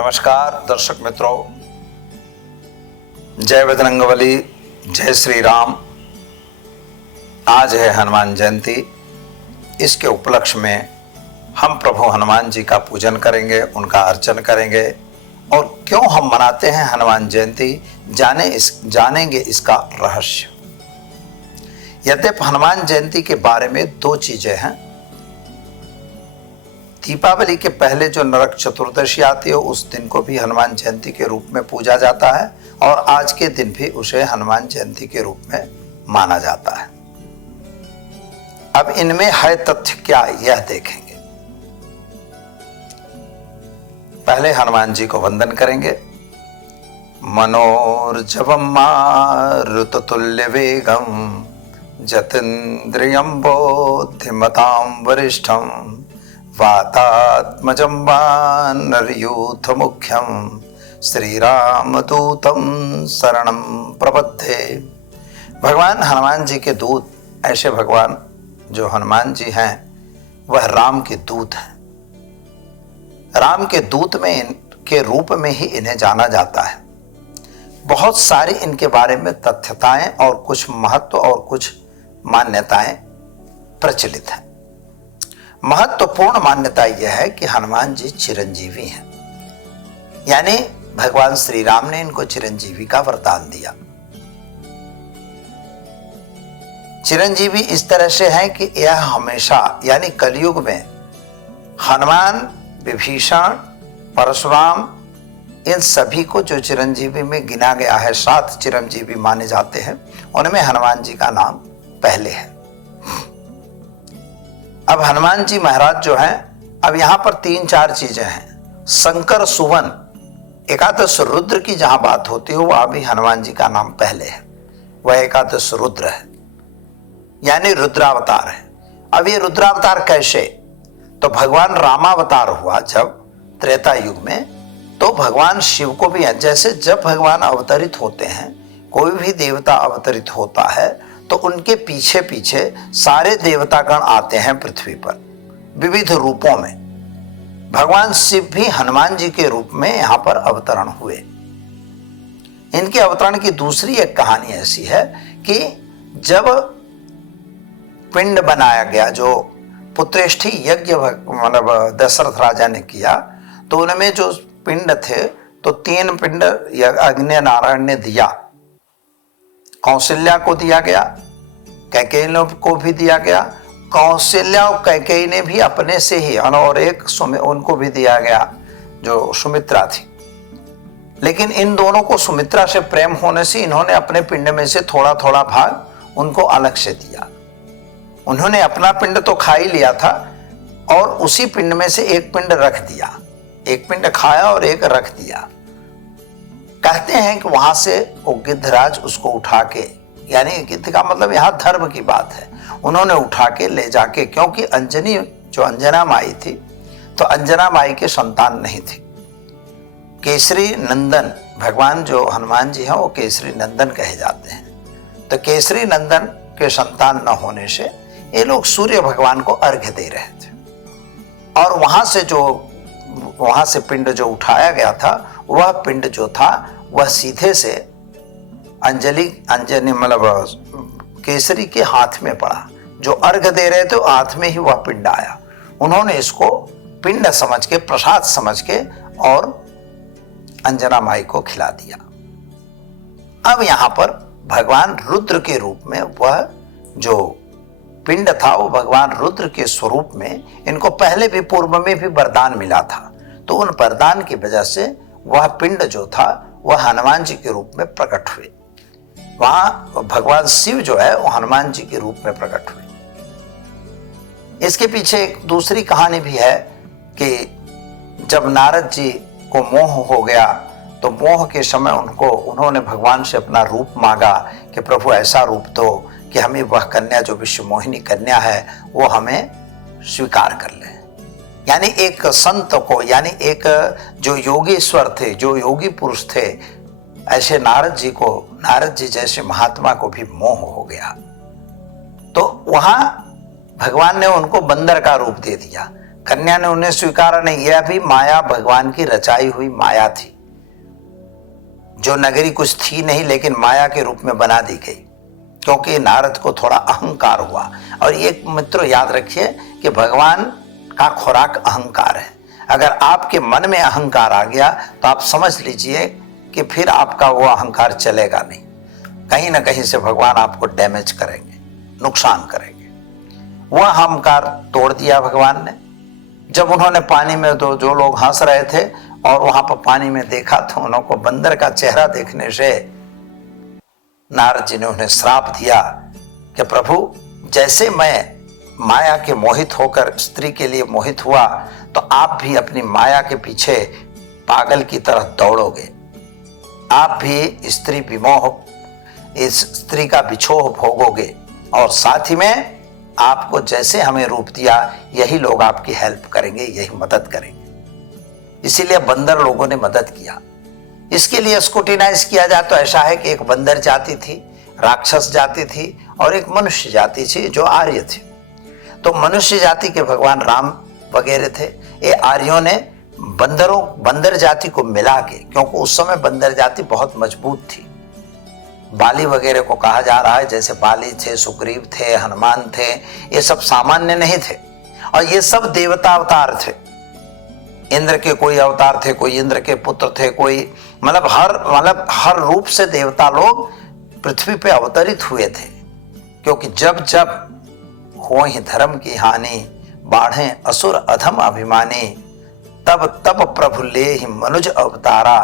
नमस्कार दर्शक मित्रों, जय बजरंगबली, जय श्री राम। आज है हनुमान जयंती। इसके उपलक्ष्य में हम प्रभु हनुमान जी का पूजन करेंगे, उनका अर्चन करेंगे। और क्यों हम मनाते हैं हनुमान जयंती, जानेंगे इसका रहस्य। यद्यपि हनुमान जयंती के बारे में दो चीजें हैं। दीपावली के पहले जो नरक चतुर्दशी आती है उस दिन को भी हनुमान जयंती के रूप में पूजा जाता है और आज के दिन भी उसे हनुमान जयंती के रूप में माना जाता है। अब इनमें है तथ्य क्या, यह देखेंगे। पहले हनुमान जी को वंदन करेंगे। मनोर्जवम मारुततुल्य वेगम जतीन्द्रियं बोधिमतां वरिष्ठं वातात्मजं वानरयूथ मुख्यं श्रीरामदूतं शरणं प्रपद्ये। भगवान हनुमान जी के दूत, ऐसे भगवान जो हनुमान जी हैं वह राम के दूत हैं। राम के दूत में इनके रूप में ही इन्हें जाना जाता है। बहुत सारी इनके बारे में तथ्यताएं और कुछ महत्व और कुछ मान्यताएं प्रचलित हैं। महत्वपूर्ण मान्यता यह है कि हनुमान जी चिरंजीवी हैं, यानी भगवान श्री राम ने इनको चिरंजीवी का वरदान दिया। चिरंजीवी इस तरह से है कि यह हमेशा, यानी कलयुग में हनुमान, विभीषण, परशुराम, इन सभी को जो चिरंजीवी में गिना गया है, 7 चिरंजीवी माने जाते हैं, उनमें हनुमान जी का नाम पहले है। अब हनुमान जी महाराज जो हैं, अब यहां पर 3-4 चीजें हैं। शंकर सुवन, एकादश रुद्र की जहां बात होती है वह भी हनुमान जी का नाम पहले है। वह एकादश रुद्र है, यानी रुद्रावतार है। अब ये रुद्रावतार कैसे? तो भगवान रामावतार हुआ जब त्रेता युग में, तो भगवान शिव को भी, जैसे जब भगवान अवतरित होते हैं, कोई भी देवता अवतरित होता है तो उनके पीछे पीछे सारे देवतागण आते हैं पृथ्वी पर विविध रूपों में। भगवान शिव भी हनुमान जी के रूप में यहां पर अवतरण हुए। इनके अवतरण की दूसरी एक कहानी ऐसी है कि जब पिंड बनाया गया, जो पुत्रेष्ठी यज्ञ मतलब दशरथ राजा ने किया, तो उनमें जो पिंड थे तो 3 पिंड अग्नि नारायण ने दिया। कौशल्या को दिया गया, कैकेयी को भी दिया गया। कौशल्या और कैकेयी ने भी अपने से ही, और एक उनको भी दिया गया जो सुमित्रा थी। लेकिन इन दोनों को सुमित्रा से प्रेम होने से इन्होंने अपने पिंड में से थोड़ा थोड़ा भाग उनको अलग से दिया। उन्होंने अपना पिंड तो खा ही लिया था और उसी पिंड में से एक पिंड रख दिया। एक पिंड खाया और एक रख दिया। कहते हैं कि वहां से वो गिद्धराज उसको उठा के, यानी गिद्ध का मतलब यहां धर्म की बात है, उन्होंने उठा के ले जाके, क्योंकि अंजनी जो अंजना माई थी, तो अंजना माई के संतान नहीं थी। केसरी नंदन भगवान जो हनुमान जी हैं वो केसरी नंदन कहे जाते हैं। तो केसरी नंदन के संतान न होने से ये लोग सूर्य भगवान को अर्घ्य दे रहे थे। और वहां से पिंड जो उठाया गया था, वह पिंड जो था वह सीधे से अंजनी मतलब केसरी के हाथ में पड़ा। जो अर्घ्य दे रहे थे हाथ में ही वह पिंड आया। उन्होंने इसको पिंड समझ के, प्रसाद समझ के और अंजना माई को खिला दिया। अब यहां पर भगवान रुद्र के रूप में वह जो पिंड था वो भगवान रुद्र के स्वरूप में, इनको पहले भी पूर्व में भी वरदान मिला था। तो उन वरदान की वजह से वह पिंड जो था वह हनुमान जी के रूप में प्रकट हुए। वहां भगवान शिव जो है वो हनुमान जी के रूप में प्रकट हुए। इसके पीछे एक दूसरी कहानी भी है कि जब नारद जी को मोह हो गया, तो मोह के समय उन्होंने भगवान से अपना रूप मांगा कि प्रभु ऐसा रूप दो कि हमें वह कन्या जो विश्व मोहिनी कन्या है वो हमें स्वीकार कर ले। यानी एक संत को, यानी एक जो योगीश्वर थे, जो योगी पुरुष थे, ऐसे नारद जी जैसे महात्मा को भी मोह हो गया। तो वहां भगवान ने उनको बंदर का रूप दे दिया। कन्या ने उन्हें स्वीकारा नहीं। यह भी माया भगवान की रचाई हुई माया थी, जो नगरी कुछ थी नहीं लेकिन माया के रूप में बना दी गई, क्योंकि नारद को थोड़ा अहंकार हुआ। और ये मित्रों याद रखिए कि भगवान का खुराक अहंकार है। अगर आपके मन में अहंकार आ गया तो आप समझ लीजिए कि फिर आपका वो अहंकार चलेगा नहीं, कहीं ना कहीं से भगवान आपको डैमेज करेंगे, नुकसान करेंगे। वह अहंकार तोड़ दिया भगवान ने। जब उन्होंने पानी में जो लोग हंस रहे थे और वहां पर पानी में देखा तो उनको बंदर का चेहरा देखने से नारद जी ने उन्हें श्राप दिया कि प्रभु, जैसे मैं माया के मोहित होकर स्त्री के लिए मोहित हुआ तो आप भी अपनी माया के पीछे पागल की तरह दौड़ोगे। आप भी स्त्री विमोह, इस स्त्री का बिछोह भोगोगे, और साथ ही में आपको जैसे हमें रूप दिया यही लोग आपकी हेल्प करेंगे, यही मदद करेंगे। इसीलिए बंदर लोगों ने मदद किया। इसके लिए स्क्रूटिनाइज किया जाए तो ऐसा है कि एक बंदर जाति थी, राक्षस जाति थी और एक मनुष्य जाति थी जो आर्य थे। तो मनुष्य जाति के भगवान राम वगैरह थे। ये आर्यों ने बंदर जाति को मिला के, क्योंकि उस समय बंदर जाति बहुत मजबूत थी। बाली वगैरह को कहा जा रहा है, जैसे बाली थे, सुग्रीव थे, हनुमान थे, ये सब सामान्य नहीं थे और ये सब देवता अवतार थे। इंद्र के कोई अवतार थे, कोई इंद्र के पुत्र थे, कोई मतलब हर रूप से देवता लोग पृथ्वी पे अवतरित हुए थे। क्योंकि जब जब हो ही धर्म की हानि, बाढ़े असुर अधम अभिमानी, तब तब प्रभु ले ही मनुज अवतारा,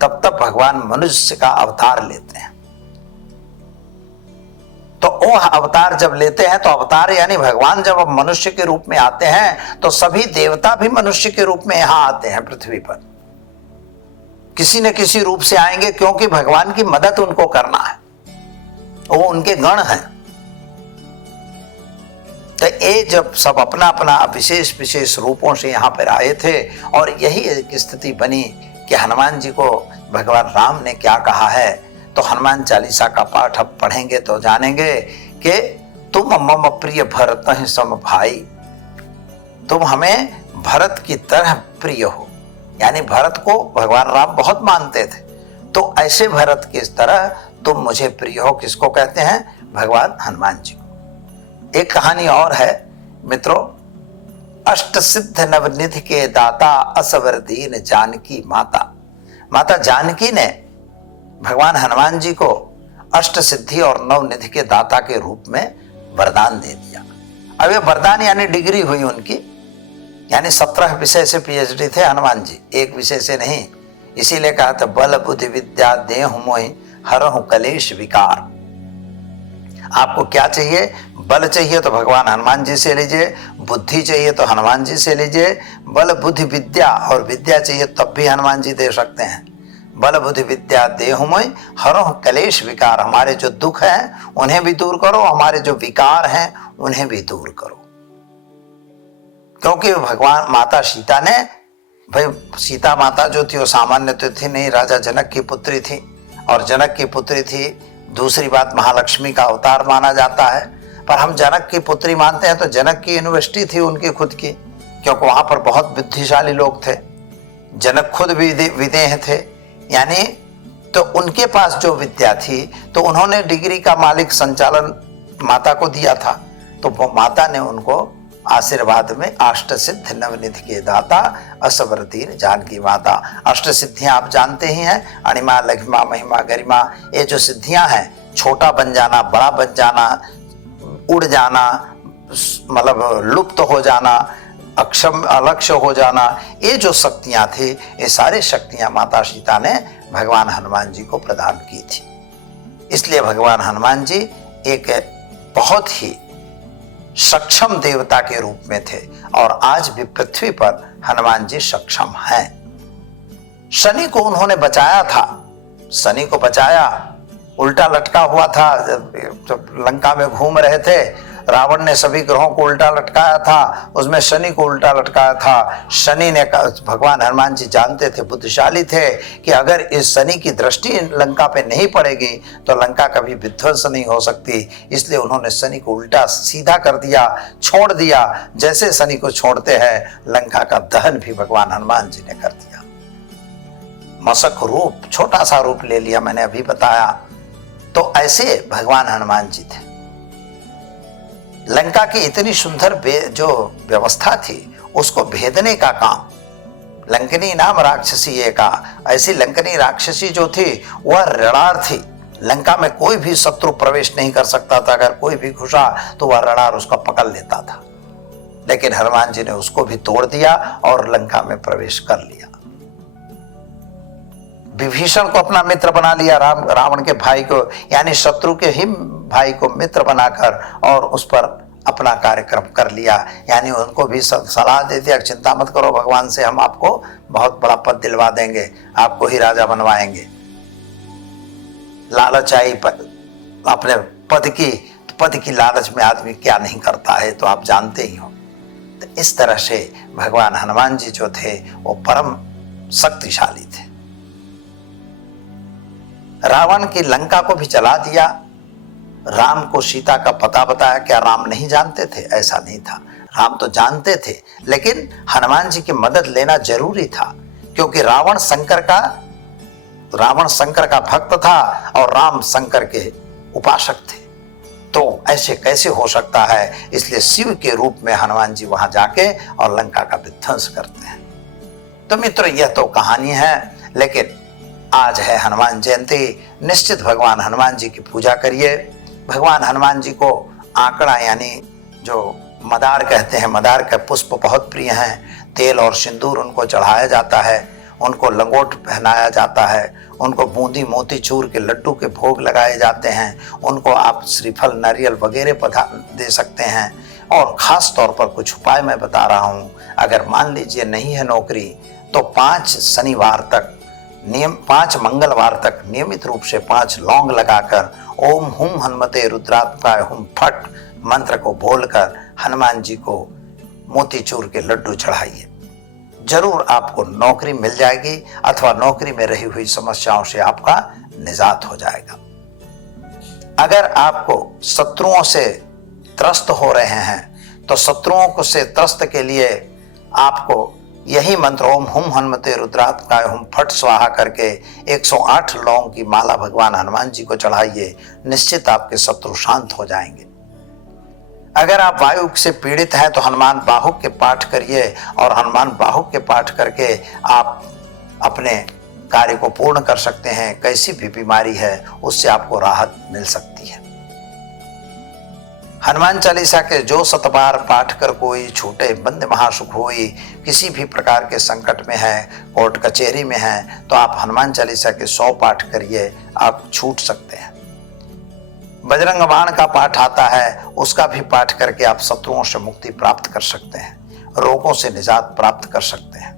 तब तब भगवान मनुष्य का अवतार लेते हैं। तो वो अवतार जब लेते हैं तो अवतार यानी भगवान जब मनुष्य के रूप में आते हैं तो सभी देवता भी मनुष्य के रूप में यहां आते हैं पृथ्वी पर, किसी न किसी रूप से आएंगे, क्योंकि भगवान की मदद उनको करना है, वो उनके गण हैं। तो ये जब सब अपना अपना विशेष विशेष रूपों से यहाँ पर आए थे और यही एक स्थिति बनी कि हनुमान जी को भगवान राम ने क्या कहा है। तो हनुमान चालीसा का पाठ अब पढ़ेंगे तो जानेंगे कि तुम मम प्रिय भरत सम भाई, तुम हमें भरत की तरह प्रिय हो। यानी भरत को भगवान राम बहुत मानते थे, तो ऐसे भरत की तरह तुम मुझे प्रिय हो। किसको कहते हैं? भगवान हनुमान जी को। एक कहानी और है मित्रों, अष्ट सिद्ध नवनिधि के दाता असवर दीन जानकी माता। माता जानकी ने भगवान हनुमान जी को अष्ट सिद्धि और नवनिधि के दाता के रूप में वरदान दे दिया। अब ये वरदान यानी डिग्री हुई उनकी, यानी 17 विषय से पीएचडी थे हनुमान जी, एक विषय से नहीं। इसीलिए कहा था बल बुद्धि विद्या देहु मोहि हरहु कलेश विकार। आपको क्या चाहिए? बल चाहिए तो भगवान हनुमान जी से लीजिए, बुद्धि चाहिए तो हनुमान जी से लीजिए, बल बुद्धि विद्या और विद्या चाहिए तब भी हनुमान जी दे सकते हैं। बल बुद्धि विद्या देहु मोहि हरहु कलेश विकार। हमारे जो दुख हैं उन्हें भी दूर करो, हमारे जो विकार हैं उन्हें भी दूर करो। क्योंकि भगवान माता सीता ने, भाई सीता माता जो थी वो सामान्य तो थी नहीं, राजा जनक की पुत्री थी और जनक की पुत्री थी। दूसरी बात, महालक्ष्मी का अवतार माना जाता है, पर हम जनक की पुत्री मानते हैं तो जनक की यूनिवर्सिटी थी उनकी खुद की, क्योंकि वहां पर बहुत बुद्धिशाली लोग थे। जनक खुद विदेह थे, यानी तो उनके पास जो विद्या थी तो उन्होंने डिग्री का मालिक संचालन माता को दिया था। तो वो माता ने उनको आशीर्वाद में अष्ट सिद्ध नवनिधि के दाता असवर दीन जानकी माता। अष्ट सिद्धियां आप जानते ही हैं, अणिमा लघिमा महिमा गरिमा। ये जो सिद्धियां हैं, छोटा बन जाना, बड़ा बन जाना, उड़ जाना, मतलब लुप्त हो जाना, अक्षम अलक्ष्य हो जाना, ये जो शक्तियां थी, ये सारी शक्तियां माता सीता ने भगवान हनुमान जी को प्रदान की थी। इसलिए भगवान हनुमान जी एक बहुत ही सक्षम देवता के रूप में थे और आज भी पृथ्वी पर हनुमान जी सक्षम हैं। शनि को उन्होंने बचाया था, शनि को बचाया, उल्टा लटका हुआ था जब लंका में घूम रहे थे रावण ने सभी ग्रहों को उल्टा लटकाया था, उसमें शनि को उल्टा लटकाया था। शनि ने भगवान हनुमान जी जानते थे, बुद्धिशाली थे कि अगर इस शनि की दृष्टि लंका पे नहीं पड़ेगी तो लंका कभी विध्वंस नहीं हो सकती। इसलिए उन्होंने शनि को उल्टा सीधा कर दिया, छोड़ दिया। जैसे शनि को छोड़ते हैं, लंका का दहन भी भगवान हनुमान जी ने कर दिया। मशक रूप, छोटा सा रूप ले लिया, मैंने अभी बताया। तो ऐसे भगवान हनुमान जी थे। लंका की इतनी सुंदर जो व्यवस्था थी उसको भेदने का काम, लंकनी नाम राक्षसी एका, ऐसी लंकनी राक्षसी जो थी वह रडार थी। लंका में कोई भी शत्रु प्रवेश नहीं कर सकता था। अगर कोई भी घुसा तो वह रडार उसका पकड़ लेता था। लेकिन हनुमान जी ने उसको भी तोड़ दिया और लंका में प्रवेश कर लिया। विभीषण को अपना मित्र बना लिया, रावण के भाई को, यानी शत्रु के ही भाई को मित्र बनाकर और उस पर अपना कार्यक्रम कर लिया। यानी उनको भी सलाह दे दिया, चिंता मत करो, भगवान से हम आपको बहुत बड़ा पद दिलवा देंगे, आपको ही राजा बनवाएंगे। लालच आई अपने पद की लालच में आदमी क्या नहीं करता है, तो आप जानते ही हो। तो इस तरह से भगवान हनुमान जी जो थे वो परम शक्तिशाली थे। रावण की लंका को भी जला दिया। राम को सीता का पता बताया। क्या राम नहीं जानते थे? ऐसा नहीं था, राम तो जानते थे, लेकिन हनुमान जी की मदद लेना जरूरी था, क्योंकि रावण शंकर का भक्त था और राम शंकर के उपासक थे। तो ऐसे कैसे हो सकता है? इसलिए शिव के रूप में हनुमान जी वहां जाके और लंका का विध्वंस करते हैं। तो मित्र, यह तो कहानी है, लेकिन आज है हनुमान जयंती। निश्चित भगवान हनुमान जी की पूजा करिए। भगवान हनुमान जी को आंकड़ा, यानी जो मदार कहते हैं, मदार के पुष्प बहुत प्रिय हैं। तेल और सिंदूर उनको चढ़ाया जाता है, उनको लंगोट पहनाया जाता है, उनको बूंदी मोतीचूर के लड्डू के भोग लगाए जाते हैं, उनको आप श्रीफल नारियल वगैरह दे सकते हैं। और ख़ास तौर पर कुछ उपाय मैं बता रहा हूँ। अगर मान लीजिए नहीं है नौकरी, तो 5 मंगलवार तक नियमित रूप से 5 लौंग लगाकर ओम हुम हनुमते रुद्रात्मकाय हुम फट मंत्र को बोलकर हनुमान जी को मोतीचूर के लड्डू चढ़ाइए। जरूर आपको नौकरी मिल जाएगी, अथवा नौकरी में रही हुई समस्याओं से आपका निजात हो जाएगा। अगर आपको शत्रुओं से त्रस्त हो रहे हैं, तो शत्रुओं को से त्रस्त के लिए आपको यही मंत्र ओम हुम हनुमते रुद्रात्मकाय हुम फट स्वाहा करके 108 लौंग की माला भगवान हनुमान जी को चढ़ाइए। निश्चित आपके शत्रु शांत हो जाएंगे। अगर आप वायु से पीड़ित हैं तो हनुमान बाहुक के पाठ करिए, और हनुमान बाहुक के पाठ करके आप अपने कार्य को पूर्ण कर सकते हैं। कैसी भी बीमारी है उससे आपको राहत मिल सकती है। हनुमान चालीसा के जो 7 बार पाठ कर कोई छूटे बंद महासुख होई। किसी भी प्रकार के संकट में है, कोर्ट कचहरी में है, तो आप हनुमान चालीसा के 100 पाठ करिए, आप छूट सकते हैं। बजरंग बाण का पाठ आता है, उसका भी पाठ करके आप शत्रुओं से मुक्ति प्राप्त कर सकते हैं, रोगों से निजात प्राप्त कर सकते हैं।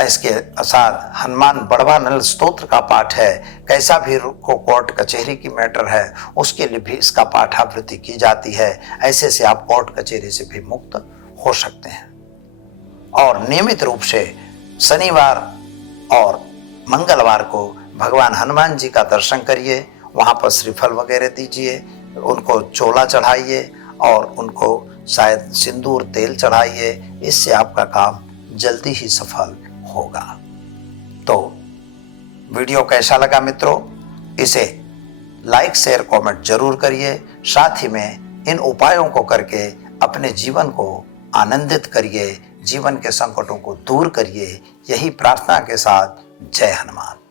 इसके साथ हनुमान बड़वा नल स्तोत्र का पाठ है। कैसा भी को कोर्ट कचहरी की मैटर है उसके लिए भी इसका पाठावृत्ति की जाती है। ऐसे से आप कोर्ट कचहरी से भी मुक्त हो सकते हैं। और नियमित रूप से शनिवार और मंगलवार को भगवान हनुमान जी का दर्शन करिए, वहाँ पर श्रीफल वगैरह दीजिए, उनको चोला चढ़ाइए और उनको शायद सिंदूर तेल चढ़ाइए। इससे आपका काम जल्दी ही सफल होगा। तो वीडियो कैसा लगा मित्रों? इसे लाइक शेयर कमेंट जरूर करिए। साथ ही में इन उपायों को करके अपने जीवन को आनंदित करिए, जीवन के संकटों को दूर करिए। यही प्रार्थना के साथ जय हनुमान।